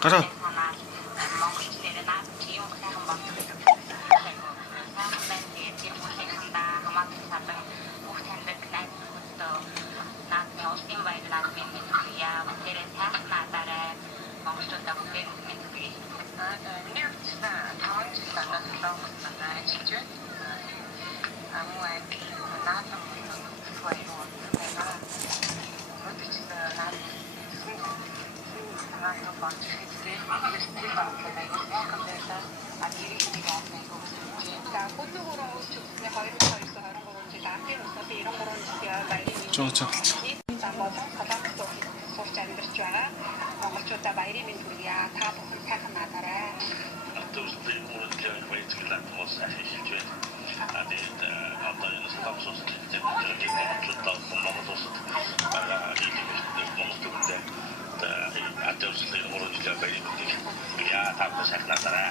Гараа. Монголчуудын наад тийм сайхан болдог гэдэг. Сайхан байна тэгээд тийм хүлээхэндээ хамаатай садан бүх таньдаг найз нөхөдөө наадмын улсын баяр наадмын мэдүүлье. Тэрээ сайхан наадаарай. Монголчуудаа бүхэн мэдүүлье. Миний хувьд 5 жил надад ажиллаж байна. Амуайг наадам баяр байна. Өдөрт наадам наадам болж хэлдэг. Тэрийг авах аягүй сайхан байлаа. За хөдөлгөөн үйлчлэгчний 2023 жил Ардын улсуудын 93 жилийн баярын жоо болон Колумбд сурч амьдарч байгаа монголчуудаа баярын мэнд хүргье. Та бүхэн сайхан наадаарай. Автобусны үйлчлэгчийн баярлалаа тус ахиж байна. Тэгээд одоо энэ статус гэдэг нь Монгол улсад байгаа Монголчуудад автобусны үйлчлэгчийн баярын мэнд яа тавтай сайхан наадаарай.